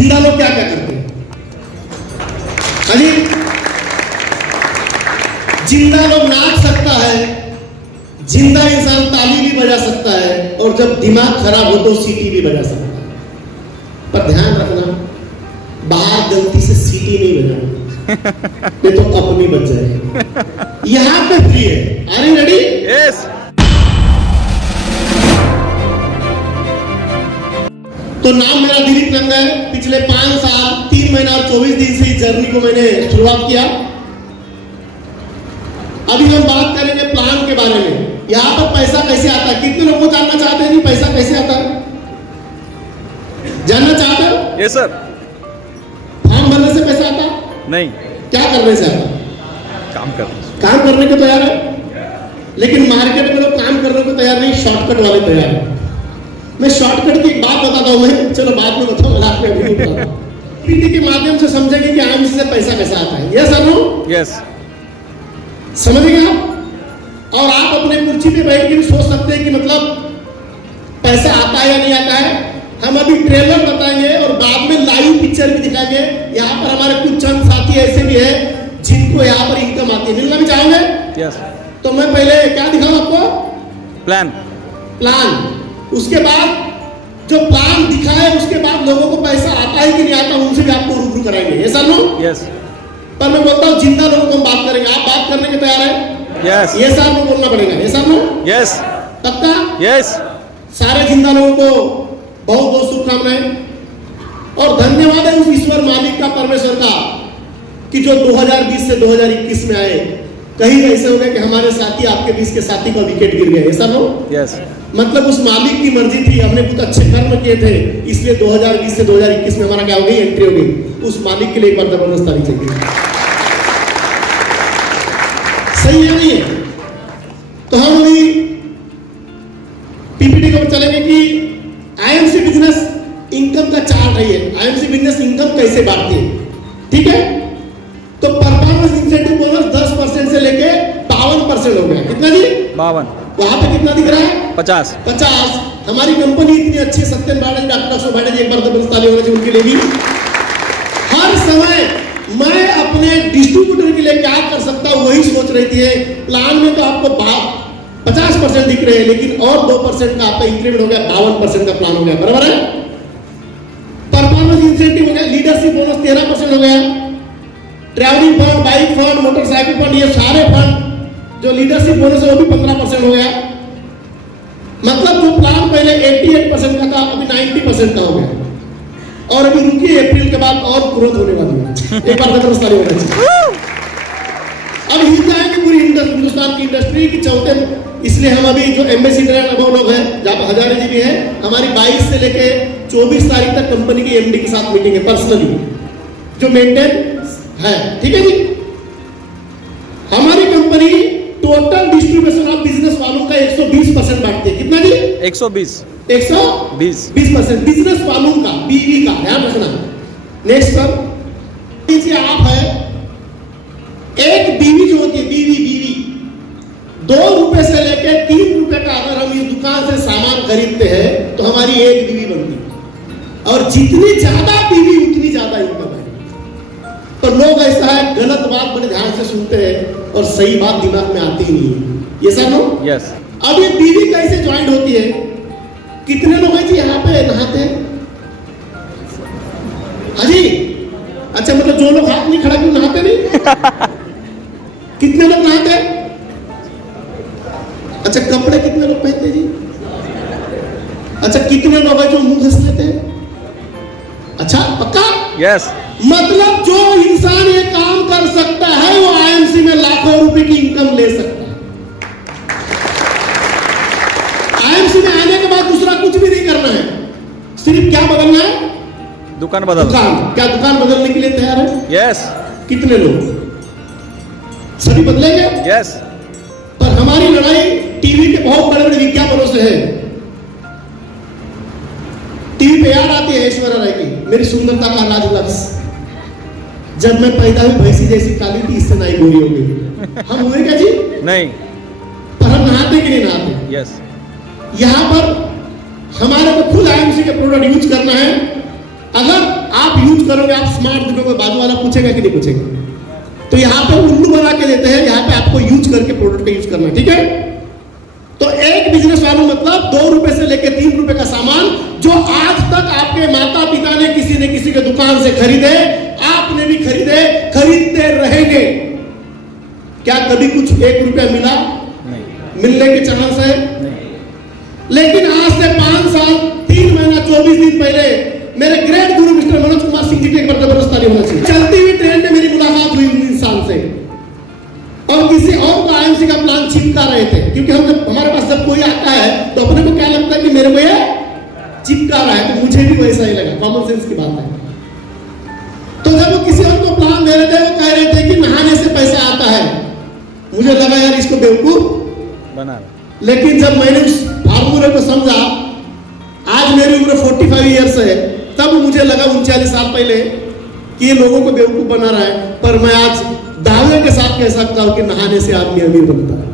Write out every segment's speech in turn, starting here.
जिंदा लोग क्या क्या करते हैं? अरे जिंदा लोग नाच सकता है, जिंदा इंसान ताली भी बजा सकता है, और जब दिमाग खराब हो तो सीटी भी बजा सकता है। पर ध्यान रखना, बाहर गलती से सीटी नहीं बजाना, नहीं तो अपनी बच जाएगी। यहां पे फ्री है। Are you ready? यस। तो नाम मेरा दिलीप नंगा है। पिछले 5 साल 3 महीना और 24 दिन से इस जर्नी को मैंने शुरुआत किया। अभी हम बात करेंगे प्लान के बारे में। यहाँ पर पैसा कैसे आता है? कितने लोग को जानना चाहते हैं कि पैसा कैसे आता है? जानना चाहते हो? Yes sir. फॉर्म भरने से पैसा आता? नहीं। क्या करने से आता? काम करने को तैयार है, लेकिन मार्केट में लोग काम करने को तैयार नहीं, शॉर्टकट वाले तैयार है। मैं शॉर्टकट की एक बात बताता हूँ, मैं चलो बाद में बताऊँ, रात में नहीं बताता। पीटी के माध्यम से समझेंगे कि आम से पैसा कैसा आता है। यस और नो? यस। समझ गए आप? और आप अपने कुर्सी पे बैठ के भी सोच सकते हैं कि मतलब पैसा आता है या नहीं आता है। हम अभी ट्रेलर बताएंगे और बाद में लाइव पिक्चर भी दिखाएंगे। यहाँ पर हमारे कुछ चंद साथी ऐसे भी हैं जिनको यहाँ पर इनकम आती है। मिलना भी चाहोगे? यस। तो मैं पहले क्या दिखाऊं आपको? प्लान। उसके बाद जो प्लान दिखाए उसके बाद लोगों को पैसा आता है कि नहीं आता, उनसे भी आपको रूबरू कराएंगे। ऐसा नो? यस। पर मैं बोलता हूँ जिंदा लोगों को हम बात करेंगे। आप बात करने के तैयार है? यस। ये साल में बोलना पड़ेगा। ऐसा नो? यस। पक्का? यस। सारे जिंदा लोगों को बहुत बहुत शुभकामनाएं और धन्यवाद है उस ईश्वर मालिक का, परमेश्वर का, कि जो 2020 से 2021 में आए। कहीं ऐसे हो गए कि हमारे साथी, आपके बीच के साथी का विकेट गिर गया। ऐसा नो? यस। मतलब उस मालिक की मर्जी थी, हमने कुछ अच्छे कर्म किए थे, इसलिए 2020 से 2021 में हमारा क्या हो गई? एंट्री हो गई। उस मालिक के लिए एक बार जबरदस्त ताली चाहिए। सही है नहीं है? तो हम अभी पीपीटी को चलेंगे कि आईएमसी बिजनेस इनकम का चार्ट है। ये आईएमसी बिजनेस इनकम कैसे बांटती है, ठीक है? तो परफॉर्मेंस इंसेंटिव बोनस 10% से लेके 52% हो गया। कितना जी? 52। वहां पे कितना दिख रहा है? 50। हमारी कंपनी इतनी अच्छी, सत्यन बाड़े, डॉक्टर अशोक बाड़े जी, एक बार जबरदस्त ताली होनी चाहिए उनके लिए भी। हर समय मैं अपने डिस्ट्रीब्यूटर के लिए क्या कर सकता हूं वही सोच रही थी। प्लान में तो आपको 50% दिख रहे हैं, लेकिन और 2% का आपका इंक्रीमेंट हो गया, 52% का प्लान हो गया। बराबर है? परफॉर्मेंस इंसेंटिव हो गया, लीडरशिप बोनस 13% हो गया, travelling fund, bike fund, motorcycle fund, ये सारे फंड जो लीडरशिप बोनस है वो भी 15% हो गया। मतलब जो प्लान पहले 88% का था अभी 90% का हो गया। और अभी रुकिए, अप्रैल के बाद और ग्रोथ होने वाली है। एक बार जबरदस्त ताली होनी चाहिए। अब हिल जाएंगे पूरी हिंदुस्तान की इंडस्ट्री की चौथे। इसलिए हम अभी जो एम्बेसी अनुभव लोग हैं, जहाँ हजारे जी भी है, हमारी 22 से लेके 24 तारीख तक कंपनी की एमडी के साथ मीटिंग है पर्सनली, जो मेंटेन है। ठीक है जी? हमारी company total distribution of business वालों का 120% बांटती है। कितना जी? 120% बिजनेस वालों का, बीवी का, ध्यान रखना। नेक्स्ट सर, नीचे आप है, एक बीवी जो होती है, बीवी 2 रुपए से लेके 3 रुपए का अगर हम इस दुकान से सामान खरीदते हैं तो हमारी एक बीवी बनती है। और जितनी ज्यादा बीवी उतनी ज्यादा इनकम है। तो लोग ऐसा है, गलत बात बड़े ध्यान से सुनते हैं और सही बात दिमाग में आती ही नहीं है। ये सर नो? यस। अब ये बीवी कैसे ज्वाइन होती है? कितने लोग हैं जी यहाँ पे नहाते हैं? हाजी? अच्छा, मतलब जो लोग हाथ नहीं खड़ा क्यों नहाते नहीं? कितने लोग नहाते हैं? अच्छा, कपड़े कितने लोग पहनते हैं जी? अच्छा, कितने लोग हैं जो मुंह घस लेते हैं? अच्छा, पक्का? यस। मतलब जो इंसान ये काम कर सकता है वो आईएमसी में लाखों रुपए की इनकम ले सकता है। आईएमसी में आने के बाद दूसरा कुछ भी नहीं करना है, सिर्फ क्या बदलना है? दुकान बदलना। क्या दुकान बदलने के लिए तैयार है? यस। कितने लोग? सभी बदलेंगे? यस। पर हमारी लड़ाई टीवी के बहुत बड़े बड़े विज्ञापनों से है। टीवी पे याद आती है ऐश्वर्या राय की, मेरी सुंदरता का राज लक्ष्य। जब मैं पैदा हुई भैंसी जैसी काली थी, इससे नाई गोरी हो गई। हम हुए क्या जी? नहीं। पर हम नहाते कि नहीं नहाते? यस। यहाँ पर हमारे को खुद आईएमसी के प्रोडक्ट यूज करना है। अगर आप स्मार्ट दिखोगे, बाजू वाला पूछेगा कि नहीं पूछेगा। तो यहाँ पे उल्लू बना के देते हैं, यहाँ पे आपको यूज करके प्रोडक्ट का यूज करना है, ठीक है। तो एक बिजनेस वालों मतलब 2 रुपए से लेकर 3 रुपए का सामान जो आज तक आपके माता पिता ने किसी न किसी के दुकान से खरीदे, आपने भी खरीदे, खरीदते रहेंगे। क्या कभी कुछ 1 रुपया मिला? नहीं। मिलने के चांस है? नहीं। लेकिन आज से 5 साल 3 महीना 24 दिन पहले मेरे ग्रेट गुरु मिस्टर मनोज कुमार सिंह जी की एक बार जबरदस्त तारीफ होना चाहिए। चलती हुई ट्रेन में मेरी मुलाकात हुई उन इंसान से, और किसी और को आईएमसी का प्लान चिपका रहे थे, क्योंकि हम जब हमारे पास जब कोई आता है तो अपने को क्या लगता है कि मेरे को ये चिपका रहा है, तो मुझे भी वैसा ही लगा, कॉमन सेंस की बात है। तो जब वो किसी और को प्लान दे रहे थे, वो कह रहे थे कि नहाने से पैसा आता है, मुझे लगा यार इसको बेवकूफ बना रहा। लेकिन जब मैंने उस फार्मूले को समझा, आज मेरी उम्र 45 ईयर्स है, तब मुझे लगा 39 साल पहले कि ये लोगों को बेवकूफ बना रहा है। पर मैं आज दावे के साथ कह सकता हूं कि नहाने से आदमी अमीर बनता है।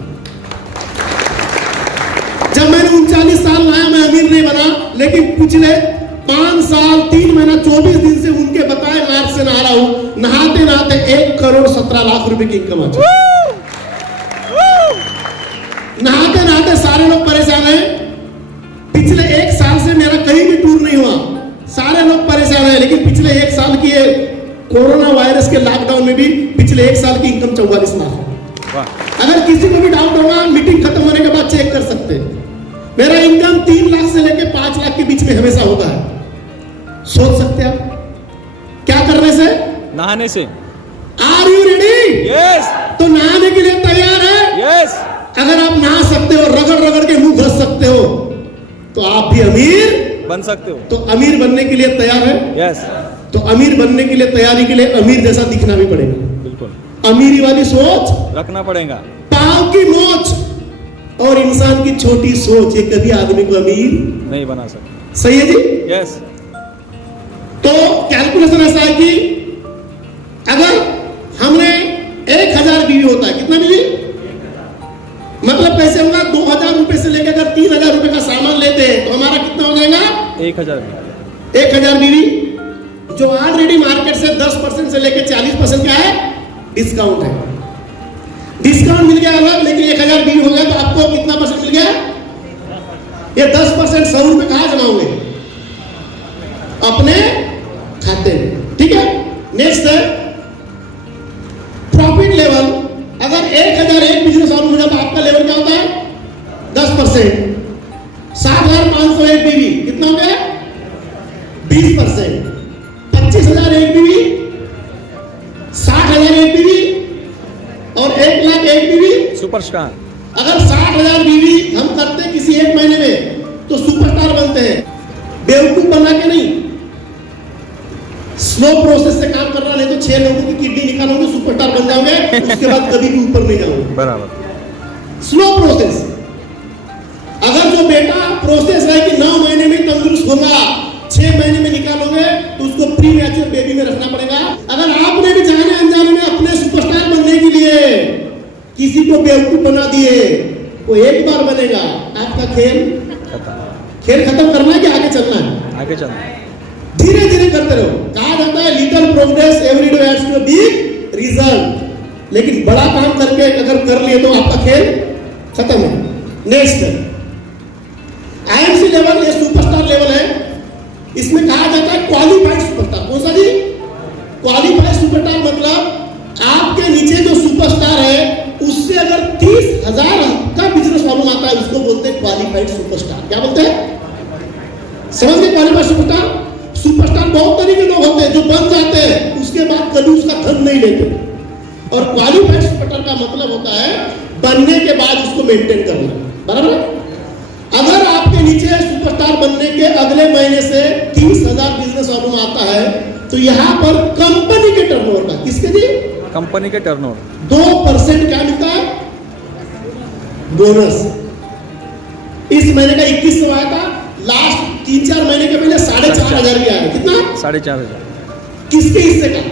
जब मैंने 39 साल नहाया, मैं अमीर नहीं बना, लेकिन पिछले 5 साल 3 महीना 24 दिन से उनके बताए मार्ग से नहा रहा हूं। नहाते नहाते 1 करोड़ 17 लाख रुपए की इनकम आ चुकी। नहाते नहाते सारे लोग परेशान हैं। पिछले 1 साल से मेरा कहीं भी टूर नहीं हुआ, सारे लोग परेशान हैं। लेकिन पिछले 1 साल की कोरोना वायरस के लॉकडाउन में भी पिछले 1 साल की इनकम 44 लाख है। अगर किसी को भी डाउट होगा, मीटिंग खत्म होने के बाद चेक कर सकते हैं। मेरा इनकम 3 लाख से लेकर 5 लाख के बीच में हमेशा होता है। सोच सकते हैं आप क्या करने से? नहाने से। Are you ready? यस। तो नहाने के लिए तैयार है? यस। अगर आप नहा सकते हो, रगड़ रगड़ के मुंह घस सकते हो, तो आप भी अमीर बन सकते हो। तो अमीर बनने के लिए तैयार है? यस। तो अमीर बनने के लिए तैयारी के लिए अमीर जैसा दिखना भी पड़ेगा। बिल्कुल। अमीरी वाली सोच रखना पड़ेगा। पांव की मोच और इंसान की छोटी सोच, ये कभी आदमी को अमीर नहीं बना सकता। सही है जी? यस। तो कैलकुलेशन ऐसा है कि अगर हमने 1000 बीवी होता है, कितना बीवी? मतलब कैसे होगा? 2000 रुपए से लेकर अगर 3000 रुपए का सामान लेते हैं तो हमारा कितना हो जाएगा? 1000 बीवी, जो ऑलरेडी मार्केट से 10% से लेकर 40% क्या है? डिस्काउंट है। डिस्काउंट मिल गया अलग, लेकिन 1000 बीवी हो गया तो आपको कितना परसेंट मिल गया? ये 10% 100 रुपए कहां जमा होंगे? अपने खाते में। ठीक है। नेक्स्ट है प्रॉफिट लेवल। अगर 1000 एक बिजनेस और हो जाए तो आपका लेवल क्या होता है? 10%। 7,501 बीवी कितना हो गया? 20%। 25,000 एक बीवी, 60,000 एक बीवी और 1 लाख एक बीवी सुपरस्टार। अगर 60,000 बीवी हम करते हैं किसी एक महीने में तो सुपरस्टार बनते हैं। बेवकूफ बना के नहीं, स्लो प्रोसेस से काम करना, नहीं तो 6 लोगों की किडनी निकालोगे, सुपरस्टार बन जाओगे, उसके बाद कभी भी ऊपर नहीं जाओगे। बराबर। Slow process. अगर जो बेटा प्रोसेस है कि 9 महीने में तंदुरुस्त होगा, 6 महीने में निकालोगे, तो उसको प्री मैच्योर बेबी में रखना पड़ेगा। अगर आपने भी जाने अनजाने में अपने सुपरस्टार बनने के लिए किसी को बेवकूफ बना दिए, वो एक बार बनेगा, आपका खेल खत्म करना है कि आगे चलना है? आगे चलना है। धीरे धीरे करते रहो। कहा जाता है little progress every day adds to big result. लेकिन बड़ा काम करके अगर कर लिए तो आपका खेल खत्म है। नेक्स्ट आईएमसी लेवल, ये सुपरस्टार लेवल है। इसमें कहा जाता है क्वालिफाइड सुपरस्टार। कौन सा जी? क्वालिफाइड सुपरस्टार मतलब आपके नीचे जो सुपरस्टार है उससे अगर 30,000 का बिजनेस मालूम आता है, उसको बोलते हैं क्वालिफाइड सुपरस्टार। क्या बोलते हैं? समझ गए? Qualified superstar. सुपरस्टार बहुत तरीके के लोग होते हैं जो बन जाते हैं, उसके बाद कभी उसका धन नहीं लेते। और क्वालिफाइड सुपरस्टार का मतलब होता है बनने के बाद उसको मेंटेन करना। बराबर। अगर आपके नीचे सुपरस्टार बनने के अगले महीने से 30,000 बिजनेस मालूम आता है, तो यहाँ पर कंपनी के टर्नओवर का, किसके जी? कंपनी के टर्नओवर 2% क्या मिलता है? बोनस। इस महीने का 2100 आया था, लास्ट 3-4 महीने के पहले 4,500 भी आया। कितना? 4,500। किसके हिस्से का?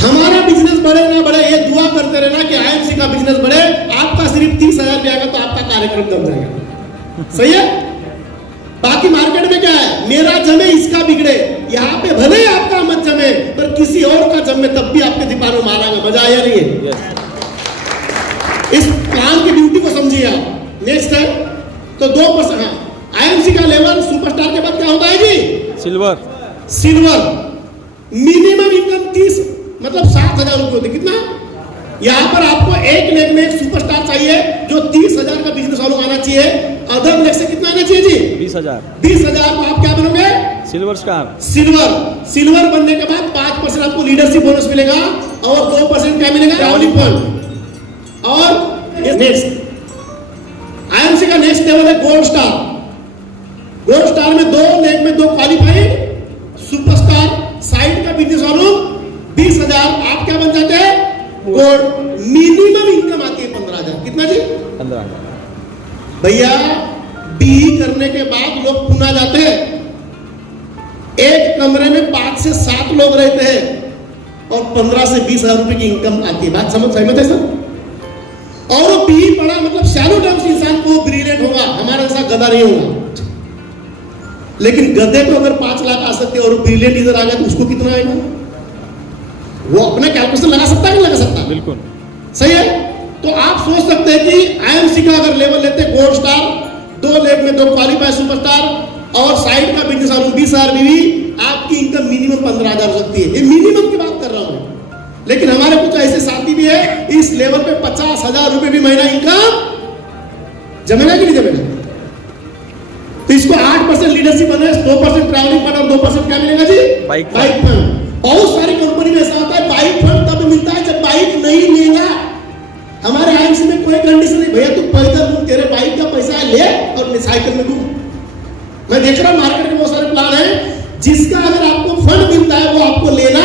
हमारा बिजनेस बढ़े ना बढ़े, ये दुआ करते रहना कि आईएमसी का बिजनेस बढ़े। आपका सिर्फ 30,000 भी आएगा तो आपका कार्यक्रम दम जाएगा। सही है? बाकी मार्केट में क्या है? मेरा जमे इसका बिगड़े, यहाँ पे भले ही आपका मत जमे पर किसी और का जमे तब भी आपके दीपार में मारांगा। मजा आया नहीं है? इस प्लान की ब्यूटी को समझिए आप। नेक्स्ट है तो 2%। हाँ, आईएमसी का लेवल सुपरस्टार के बाद क्या होता है जी? सिल्वर। सिल्वर मिनिमम इनकम 30 मतलब 7,000 रुपये होती। कितना? यहाँ पर आपको 1 लेग में एक सुपरस्टार चाहिए जो 30,000 का बिजनेस वालों आना चाहिए। अदर लेग से कितना आना चाहिए जी? 20,000। 20,000 को आप क्या बनोगे? Silver star. सिल्वर बनने के बाद 5% आपको लीडरशिप बोनस मिलेगा और 2% क्या मिलेगा? Travelling fund. और नेक्स्ट आईएमसी का नेक्स्ट लेवल है गोल्ड स्टार। गोल्ड स्टार में 2 लेग में 2 क्वालिफाइड सुपरस्टार साइड का बिजनेस वालों 20,000 आप क्या बन जाते हैं? गोल्ड। मिनिमम इनकम आती है 15,000। कितना जी? 15,000। भैया बीई करने के बाद लोग पुणे जाते हैं। एक कमरे में 5 से 7 लोग रहते हैं और 15 से 20,000 रुपए की इनकम आती है। बात समझ सहमत है सर? और वो बीई पढ़ा मतलब शैलो टर्म्स इंसान को ब्रिलियंट होगा, हमारे जैसा गधा नहीं होगा। लेकिन गधे को अगर 5 लाख आ सकते और ब्रिलियंट इधर आ गया तो उसको कितना आएगा? वो अपना कैलकुलेशन लगा सकता है? नहीं लगा सकता? बिल्कुल सही है। तो आप सोच सकते हैं कि आईएमसी का अगर लेवल लेते हैं गोल्ड स्टार, 2 लेग में 2 क्वालिफाइड सुपरस्टार और साइड का बिजनेस वालों 20,000 बीवी, आपकी इनकम मिनिमम 15,000 हो सकती है। ये मिनिमम की बात कर रहा हूं। लेकिन हमारे कुछ ऐसे साथी भी है इस लेवल पे 50,000 रुपए भी महीना इनकम जमेगा कि नहीं जमेगा? तो इसको 8% लीडरशिप बोनस, 2% ट्रैवलिंग फंड और 2% क्या मिलेगा जी? Bike fund. बहुत सारी कंपनी में ऐसा होता है बाइक फंड तब मिलता है जब बाइक नहीं लेगा। हमारे आईएमसी में कोई कंडीशन नहीं, भैया तू पैदल घूम, तेरे बाइक का पैसा है ले और साइकिल में घूम। मैं देख रहा हूं मार्केट में बहुत सारे प्लान है जिसका अगर आपको फंड मिलता है वो आपको लेना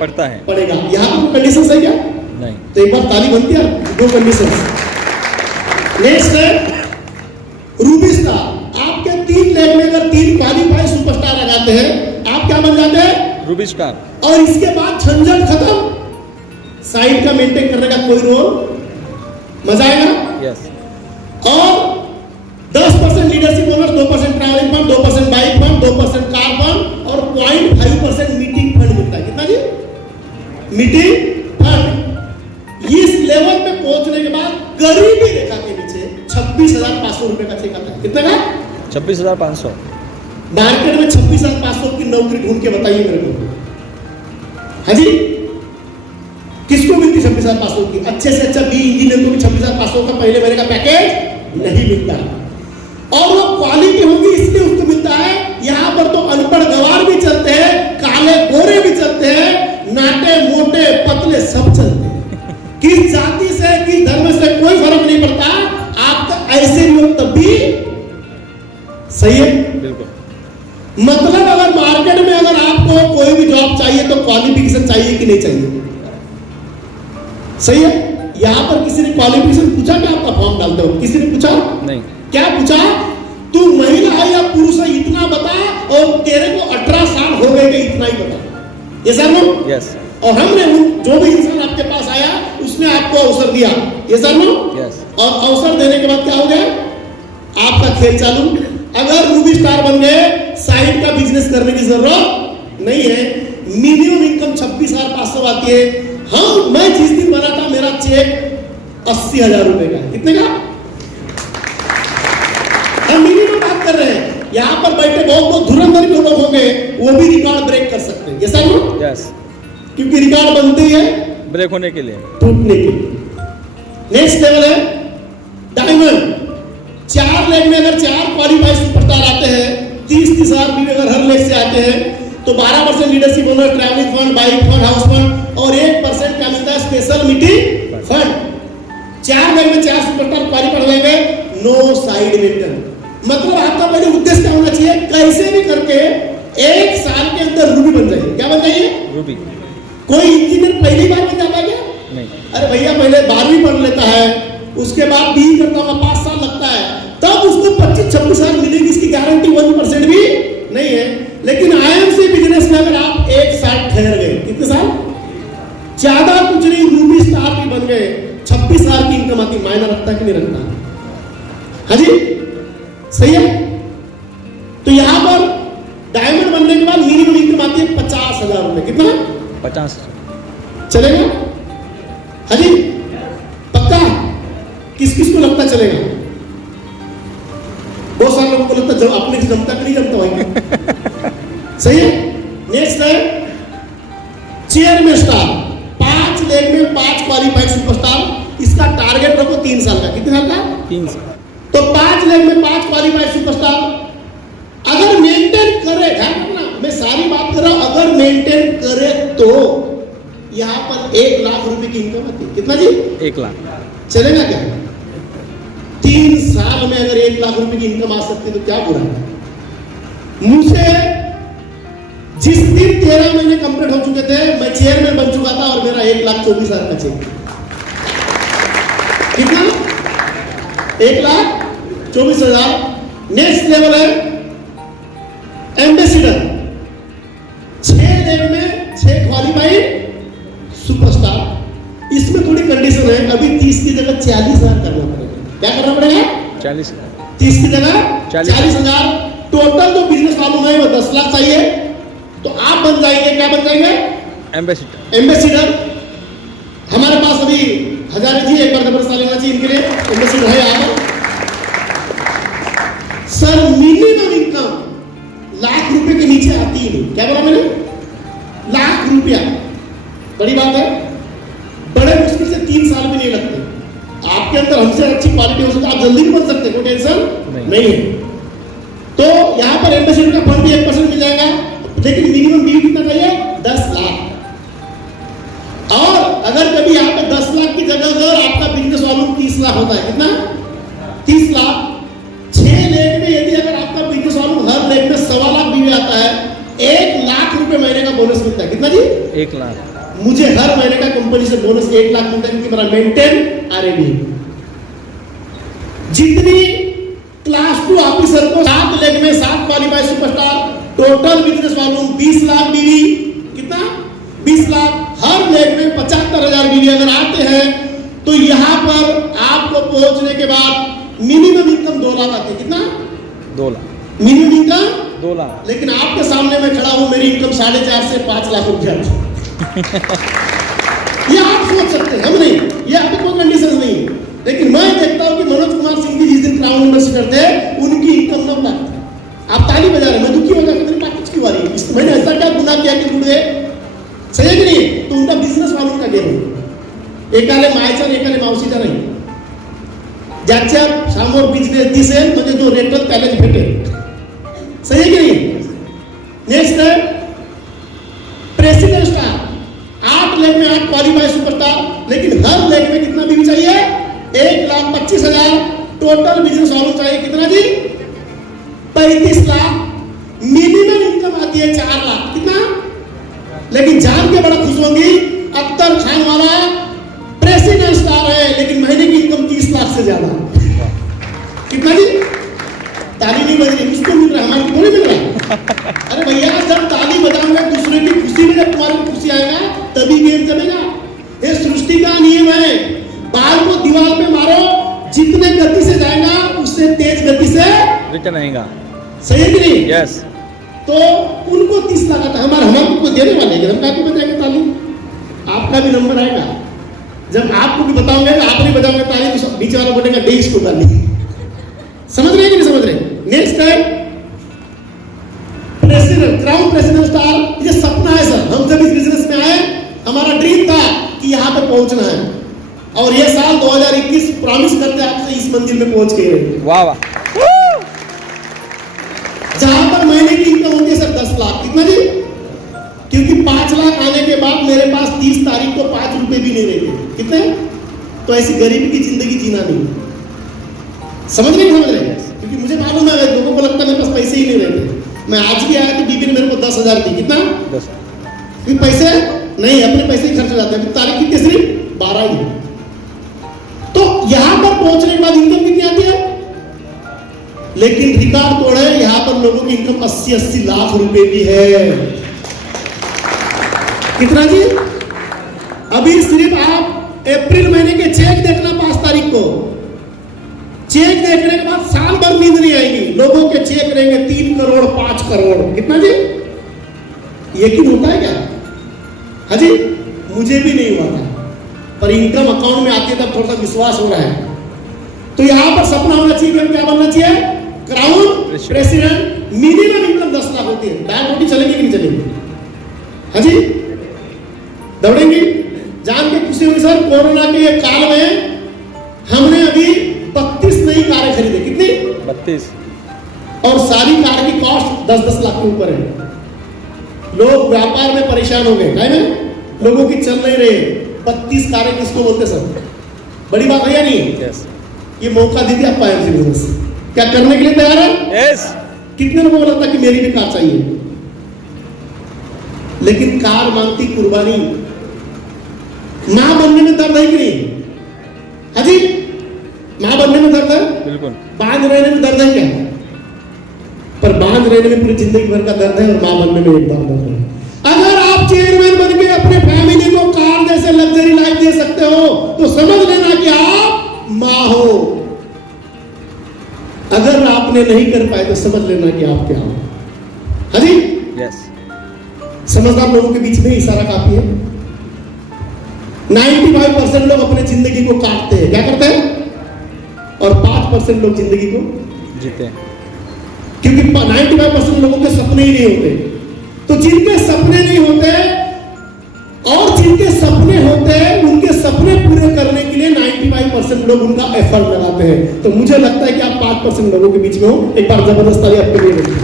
पड़ेगा। यहाँ पर कंडीशन है क्या? नहीं। तो एक बार ताली बनती है। 2 कंडीशन। नेक्स्ट है रूबी स्टार। आपके 3 लेग में अगर 3 क्वालिफाइड सुपरस्टार आ जाते हैं आप क्या बन जाते हैं? Ruby star. और इसके बाद झंझट खत्म, साइड का मेंटेन करने का कोई रोल। मजा आएगा? यस। और 10% leadership bonus, 2% travelling fund, 2% bike fund, 2% car fund और 0.5% मीटिंग फंड मिलता है। कितना जी? Meeting fund. इस लेवल पे पहुंचने के बाद गरीबी रेखा के नीचे 26,500 रुपए का चेक आता है। कितना का? 26,500। मार्केट में 26,500 की नौकरी ढूंढ के बताइए मेरे को। हाँ जी, किसको मिलती 26,500 की? अच्छे से अच्छा बी इंजीनियर को भी 26,500 का पहले महीने का पैकेज नहीं मिलता। और वो क्वालिटी होगी इसलिए उसको मिलता है। यहां पर तो अनपढ़ गवार भी चलते हैं, काले गोरे भी चलते हैं, नाटे मोटे पतले सब चलते हैं। किस जाति से किस धर्म से कोई फर्क नहीं पड़ता। आपका ऐसे भी हो तब भी सही है। बिल्कुल। मतलब अगर मार्केट में अगर आपको कोई भी जॉब चाहिए तो क्वालिफिकेशन चाहिए कि नहीं चाहिए? सही है। यहां पर किसी ने क्वालिफिकेशन पूछा क्या? आपका फॉर्म डालते हो किसी ने पूछा? नहीं। क्या पूछा? तू महिला है या पुरुष है इतना बता और तेरे को 18 साल हो गए इतना ही बता। ये सर नो? यस। और हमने जो भी इंसान आपके पास आया उसने आपको अवसर दिया। ये सर नो? यस। और अवसर देने के बाद क्या हो गया? आपका खेल चालू। अगर रूबी स्टार बन गए साइड का बिजनेस करने की जरूरत नहीं है। मिनिमम इनकम 26,500 आती है। हम मैं जिस दिन बना था मेरा चेक 80,000 रुपए का। कितने का? हम मिनिमम बात कर रहे हैं। यहाँ पर बैठे बहुत धुरंधर लोग होंगे वो भी रिकॉर्ड ब्रेक कर सकते हैं। Yes no? यस। क्योंकि रिकॉर्ड बनते ही है ब्रेक होने के लिए, टूटने के लिए। नेक्स्ट लेवल है डायमंड। 4 लेग में अगर 4 क्वालिफाइड सुपरस्टार आते हैं, 30,000 भी अगर हर लेग से आते हैं तो 12% leadership bonus, travelling fund, bike fund, house fund और 1% क्या मिलता है? Special meeting fund. 4 लेग में 4 सुपरस्टार क्वालिफाइड होंगे, नो साइड इवेंटर। मतलब आपका पहले उद्देश्य क्या होना चाहिए? कैसे भी करके 1 साल के अंदर रूबी बन जाइए। क्या बन जाइए? रूबी। कोई इंजीनियर पहली बार बन जाता है क्या? नहीं। अरे भैया पहले 12वीं पढ़ लेता है, उसके बाद बीई करता होगा, 5 साल लगता है, तब उसको 25-26 साल मिलेगी। इसकी गारंटी 1% भी नहीं है। लेकिन आईएमसी बिजनेस में अगर आप 1 साल ठहर गए, कितने साल? ज्यादा कुछ नहीं, रूबी स्टार भी बन गए, 26 साल की इनकम आती। मायना रखता कि नहीं रखता? हाँ जी, सही है। तो यहां पर डायमंड बनने के बाद मिनिमम इनकम है 50,000 रुपए। कितना? 50। चलेगा? हाजी पक्का? किस किस को लगता चलेगा? बहुत सारे लोगों को लगता जब अपने से जमता कि नहीं जमता भाई। सही है। नेक्स्ट है चेयर में स्टार, 5 लेग में 5 क्वालिफाइड सुपरस्टार। इसका टारगेट रखो 3 साल का। कितने साल का? 3 साल। तो 5 लेग में 5 क्वालिफाइड सुपरस्टार अगर मेंटेन करे, ध्यान रखना मैं सारी बात कर रहा हूं, अगर मेंटेन करे तो यहां पर 1 लाख रुपए की इनकम आती है। कितना जी? 1 लाख। चलेगा क्या? 3 साल में अगर 1 लाख रुपए की इनकम आ सकती है तो क्या बुरा है? मुझे जिस दिन 13 महीने कंप्लीट हो चुके थे मैं चेयरमैन बन चुका था और मेरा 1,24,000 का चेक। कितना? 1,24,000। नेक्स्ट लेवल है एम्बेसडर, 6 लेवल में 6 क्वालिफाइड सुपरस्टार। इसमें थोड़ी कंडीशन है, अभी 30 की जगह 40,000 करना पड़ेगा। क्या करना पड़ेगा? 40। 30 की जगह 40,000। 40,000। टोटल जो बिजनेस मालूम है वो 10 लाख चाहिए, तो आप बन जाएंगे, क्या बन जाएंगे? एम्बेसडर। एम्बेसडर। हमारे पास अभी हजारे जी एक बार जबरदस्त लेना चाहिए इनके लिए, एम्बेसडर है यहाँ पर। सर मिनिमम इनकम लाख रुपए के नीचे आती ही नहीं। क्या बोला मैंने? लाख रुपया। बड़ी बात है, बड़े मुश्किल से 3 साल भी नहीं लगते। आपके अंदर हमसे अच्छी क्वालिटी हो सकती है, आप जल्दी भी बन सकते, कोई टेंशन नहीं है। तो यहाँ पर एम्बेसडर का फंड भी 1% मिल जाएगा, लेकिन मिनिमम ड्यू कितना चाहिए? 10 लाख। और अगर कभी यहाँ पे 10 लाख की जगह अगर आपका बिजनेस वॉल्यूम 30 लाख होता है, कितना? 30 लाख। 6 लेग में यदि अगर आपका बिजनेस वॉल्यूम हर लेग में 1.25 लाख भी आता है, 1 लाख रुपए महीने का बोनस मिलता है। कितना जी? 1 लाख। मुझे हर महीने का कंपनी से बोनस 1 लाख मिलता है क्योंकि मेरा मेंटेन आरएडी। जितनी क्लास 2 ऑफिसर को 7 लेग में 7 qualified superstar, total business volume 20 lakh बीवी। कितना? 20 लाख। हर लेग में 75,000 बीवी अगर आते हैं तो यहां पर आपको पहुंचने के बाद मिनिमम इनकम 2 लाख आती है। कितना? 2 लाख मिनिमम इनकम 2 लाख। लेकिन आपके सामने मैं खड़ा हूं, मेरी इनकम 4.5 से 5 लाख रुपया। ये आप सोच सकते हैं, हम नहीं, ये आपको कोई कंडीशन नहीं है। लेकिन मैं देखता हूं कि मनोज कुमार सिंह जी जिस दिन क्राउन यूनिवर्सिटी करते हैं उनकी इनकम 9 लाख। आप ताली बजा रहे हैं, मैं दुखी हो जाकर मेरी पाकिट क्यों आ रही है? मैंने ऐसा क्या गुनाह किया कि मुझे सही है कि नहीं? तो उनका बिझनेस वालों का गेम है। एकाले मायचा एकाले मावशीचा नाही, ज्याच्या समोर बिझनेस दिसेल म्हणजे जो रेटल त्यालाच भेटेल। सही है कि नहीं? नेक्स्ट है प्रेसिडेंट स्टार, 8 लेग में 8 क्वालिफाइड सुपरस्टार, लेकिन हर लेग में कितना भी चाहिए? 1,25,000। टोटल बिजनेस वॉल्यूम चाहिए कितना जी? 35 लाख। मिनिमम इनकम आती है 4 लाख। कितना? लेकिन जान के बड़ा खुश होंगी, अख्तर खान वाला प्रेसिडेंट स्टार है लेकिन महीने की इनकम 30 लाख से ज्यादा। कितना जी? ताली नहीं बज रही, उसको मिल रहा है, हमारे को नहीं मिल रहा। अरे भैया जब ताली बजाओगे दूसरे की खुशी में, जब तुम्हारी खुशी आएगा तभी गेम चलेगा। ये सृष्टि का नियम है। बाल को दीवार पे मारो, जितने गति से जाएगा उससे तेज गति से रिटर्न आएगा। सही है कि नहीं? यस। तो उनको 30 लाख आता है, हमको देने वाले हैं, हम काहे को बजाएंगे ताली? आपका भी नंबर आएगा। जब आपको भी बताओगे, आप नहीं बजाओगे ताली तो बीच वाला बोलेगा दे इसको ताली। समझ रहे हैं कि नहीं समझ रहे? नेक्स्ट है प्रेसिडेंट, क्राउन प्रेसिडेंट स्टार। ये सपना है सर, हम जब इस बिजनेस में आए हमारा ड्रीम था कि यहाँ पे पहुंचना है, और ये साल 2021 प्रॉमिस करते आपसे इस मंजिल में पहुंच गए। वाह वाह। जहां पर महीने की इनकम होती है सर 10 लाख। कितना जी? क्योंकि 5 लाख आने के बाद मेरे पास 30 तारीख को 5 रुपए भी नहीं रहते। कितने? तो ऐसी गरीबी की जिंदगी जीना नहीं। समझ नहीं समझ रहे? क्योंकि मुझे मालूम है लोगों को लगता है मेरे पास पैसे ही नहीं रहते। मैं आज भी आया तो बीबी ने मेरे को 10,000 दी। कितना? 10। क्योंकि पैसे नहीं, अपने पैसे ही खर्च हो जाते हैं। तारीख कितनी? सिर्फ 12 ही। तो यहां पर पहुंचने के बाद इनकम कितनी आती है? लेकिन रिकॉर्ड तोड़ है, यहां पर लोगों की इनकम 80-80 लाख रुपए भी है। कितना जी? अभी सिर्फ आप अप्रैल महीने के चेक देखना 5 तारीख को। चेक देखने के बाद साल भर नींद नहीं आएगी। लोगों के चेक रहेंगे 3 करोड़ 5 करोड़। कितना जी? यकीन होता है क्या? हाँ जी, मुझे भी नहीं हुआ था, पर इनकम अकाउंट में आती है तब थोड़ा सा विश्वास हो रहा है। तो यहां पर सपना होना चाहिए कि हम क्या बनना चाहिए? Crown president. Minimum income 10 lakh होती है। बैंक रोटी चलेगी कि नहीं चलेगी? हाँ जी, दौड़ेंगी। जान के खुशी हुई सर, कोरोना के ये काल में हमने अभी 32 नई कारें खरीदी। कितनी? 32। और सारी कार की कॉस्ट 10-10 लाख के ऊपर है। लोग व्यापार में परेशान हो गए, है ना? लोगों की चल नहीं रही। 32 कारें किसको बोलते सर? बड़ी बात है या नहीं? यस। ये मौका दीजिए आपको आईएमसी बिजनेस। क्या करने के लिए तैयार है? यस। कितने लोगों को लगता है कि मेरी भी कार चाहिए? लेकिन कार मांगती कुर्बानी। मां बनने में दर्द है कि नहीं? हाँ जी, मां बनने में दर्द है, बिल्कुल। बांध रहने में दर्द है क्या? पर बांध रहने में पूरी जिंदगी भर का दर्द है, और मां बनने में एक बार दर्द है। अगर आप चेयरमैन बन के अपने फैमिली को कार जैसे लग्जरी लाइफ दे सकते हो, तो समझ लेना कि आप मां हो। अगर आपने नहीं कर पाए तो समझ लेना कि आप क्या हो। हाँ जी, यस। समझदार लोगों के बीच में इशारा काफी है। 95% लोग अपने जिंदगी को काटते हैं, क्या करते हैं? और 5% लोग जिंदगी को जीते हैं। क्योंकि 95% लोगों के सपने ही नहीं होते। तो जिनके सपने नहीं होते और जिनके सपने होते हैं, उनके सपने पूरे करने के लिए 95% लोग उनका एफर्ट लगाते हैं। तो मुझे लगता है कि आप 5% लोगों के बीच में हो। एक बार जबरदस्त ताली आपके लिए बजाइए।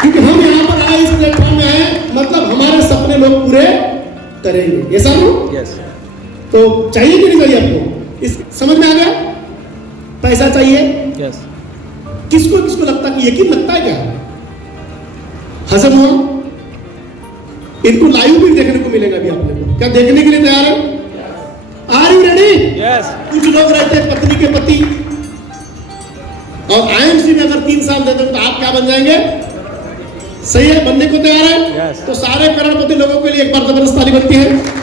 क्योंकि हम यहाँ पर आए, इस प्लेटफॉर्म में आए, मतलब हमारे सपने लोग पूरे करेंगे। ऐसा नहीं? यस। तो चाहिए कि नहीं चाहिए आपको? इस समझ में आ गया? पैसा चाहिए। यस। किसको किसको लगता है कि यकीन लगता है क्या? हजम हुआ? इनको लाइव भी देखने को मिलेगा भी आप लोगों को। क्या देखने के लिए तैयार है? Are you ready? यस। कुछ लोग रहते हैं पत्नी के पति, और आईएमसी में अगर 3 साल दे दो तो आप क्या बन जाएंगे? सही है, बनने को तैयार है? यस। तो सारे करोड़पति लोगों के लिए एक बार जबरदस्त ताली बनती है।